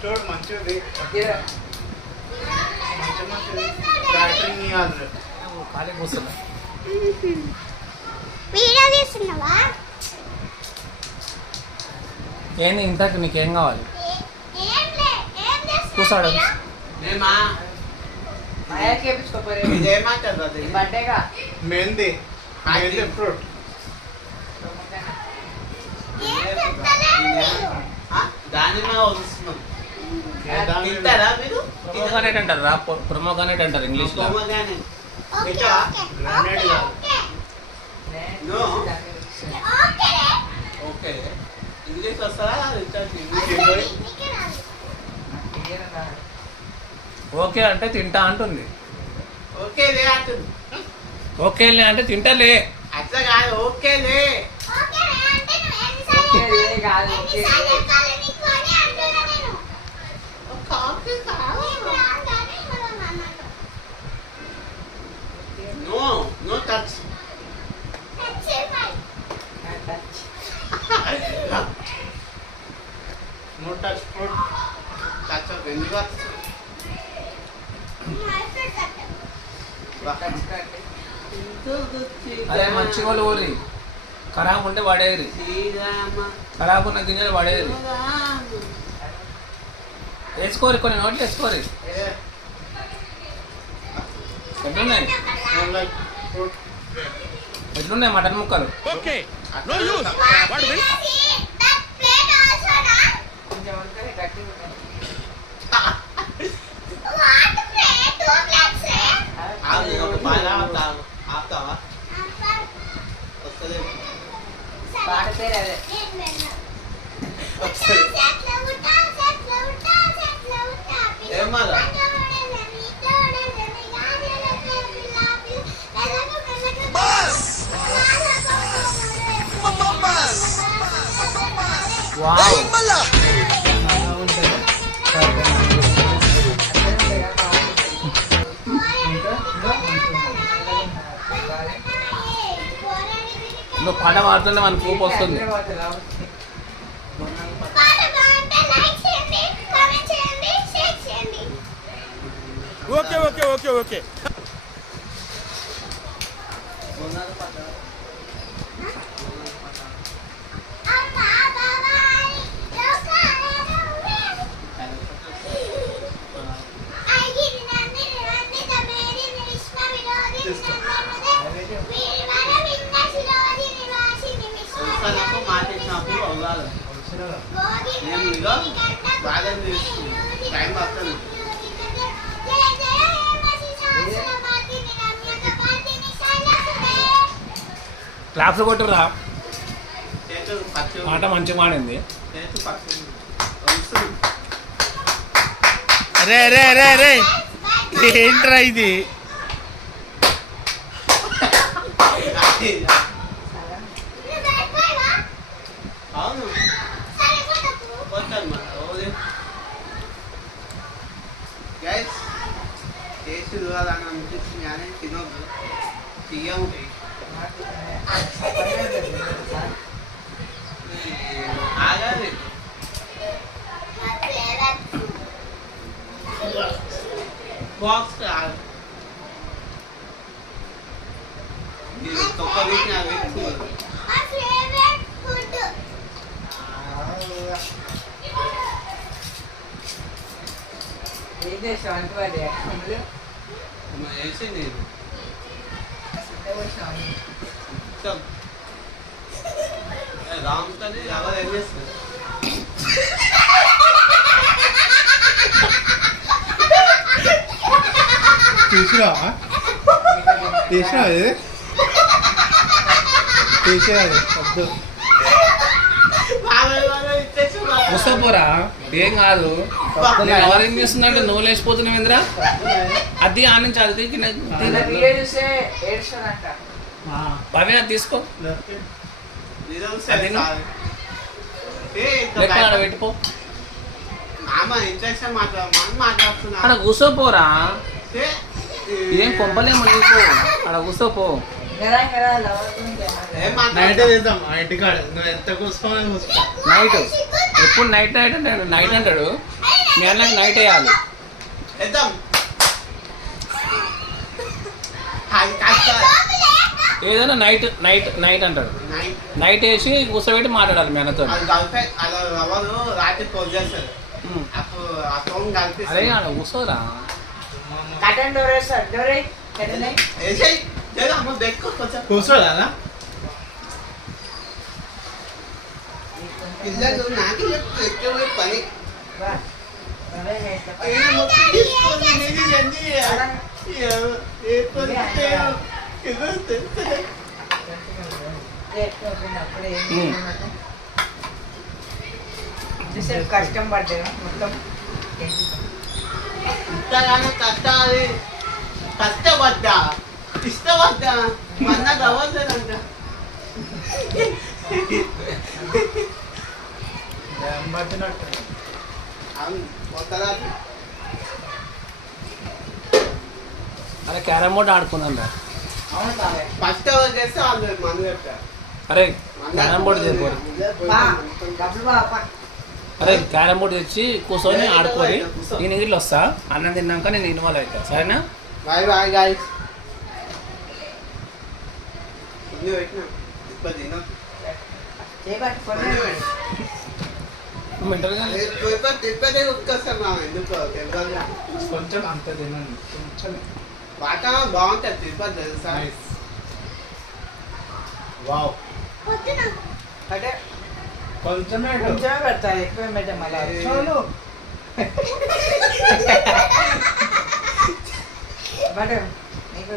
చూడు మంచిది బ్యాటరీ ఖాళీ కూర్చున్నా ఏంది ఇంతకు నీకేం కావాలి కూర్చోడు మెహందీ ఫ్రూట్ ప్రొమోగానేట్ అంటారు రా, ప్రొమోగానేట్ అంటారు ఇంగ్లీష్ లో. ఓకే అంటే తింటా అంటుంది. ఓకేలే అంటే తింటాలే. అట్లా కాదు, ఓకేలే no touch no touch fruit touch of any what అరే మంచి వాళ్ళు ఊరి ఖరాబ్ ఉంటే పడేది, ఖరాబ్ ఉన్న గింజలు పడేది. వేసుకోరు కొన్ని నోట్లు వేసుకోరు. ఎట్లున్నాయి ఎట్లున్నాయి మటన్ ముక్కలు? నువ్వు పాట పాడుతుంటే మనకు కోపం వస్తుంది. Okay okay okay okay time వస్తుంది. క్లాప్స్ కొట్టురా, మాట మంచిగా మాడింది. రే రే రే రే ఏంట్రా ఇది? అవును గైస్ టేస్ట్ చూడాలని అనిపిస్తుంది కానీ తినొద్దు, తీయ ఉంటాయి. ఆగాలి బాక్స్ తొక్క తీసి నాకు పెట్టుకోవాలి. వేసింది రామ్తోని ఎవరు ఏం చేస్తారు? తీసినావా తీసినావు తీసేయాలి వద్దు వస్తాపోరా, ఏం కాదు. ఎవరేం చేస్తుందంటే నువ్వు లేచిపోతున్నావు ఇంద్రా. అది ఆ నుంచి అది పవిన తీసుకో ఇదో అది సరే లెక్క ఆడ పెట్టుకో మామ ఇంట్రెస్ట్ మాట్లాడుతున్నా ఆడ కూర్చోపోరా ఇదేం కొంపలేమో నీకు ఆడ కూర్చోపో నైట్ చేద్దాం ఆ ఇంటికాడ నువ్వు ఎంత కూర్చోమని కూర్చో నైట్ ఎప్పుడు నైట్ నైట్ అంటాడు నైట్ అంటాడు మీ అన్నకి నైట్ వేయాలి వేద్దాం ఏదైనా నైట్ నైట్ నైట్ అంటాడు నైట్ వేసి కూర్చోబెట్టి మాట్లాడాలి మీ అన్నతో అది కలిపే అలా ఎవరు రాత్రి ఫోన్ చేస్తారు అప్పుడు ఆ ఫోన్ అదే కలిపి ఆడ కూర్చోరా వేసేయి లేదా అమ్మ దెక్కు కొంచెం కూర్చోడా పిల్లలు నాకు ఎక్కువ పని మొత్తం తీసుకొని నేను ఇవన్నీ ఏ పని ఏదో తెలుస్తుంది కష్టం పడ్డా మొత్తం ఇంతగానో కష్టాలి కష్టపడ్డా ఇష్టపడ్డా మన కావద్దంట కొత్త రాత్రి అరే క్యారమ్ బోర్డ్ ఆడుకుందాం రా. అవును బాబాయ్ ఫస్ట్ ఎవరు చేస్తే వాళ్ళు మందు పెట్టారు అరే క్యారమ్ బోర్డు చెప్పారు డబ్బులు బాబా అరే క్యారమ్ బోర్డు తెచ్చి కూర్చొని ఆడుకోరి నేను ఇంట్లో వస్తా అన్నం తిన్నాక నేను ఇన్వాల్వ్ అవుతా సరేనా బాయ్ బాయ్ గాయస్ ఇన్ని పెట్టినా ఇప్పుడు తిన్నా చేయబట్టుకొని మెంటల్గా తిప్పదే ఉట్టుకొస్తాం మా ఎందుకు తెలుసా కొంచెం అంత తినండి కొంచెం వాతావరణం బాగుంటుంది తిరుపతి తెలుసా వావ్ అంటే కొంచెమే కొంచెమే పెడతారు ఎక్కువ పెట్టే మళ్ళీ చాలు బట్ నీకు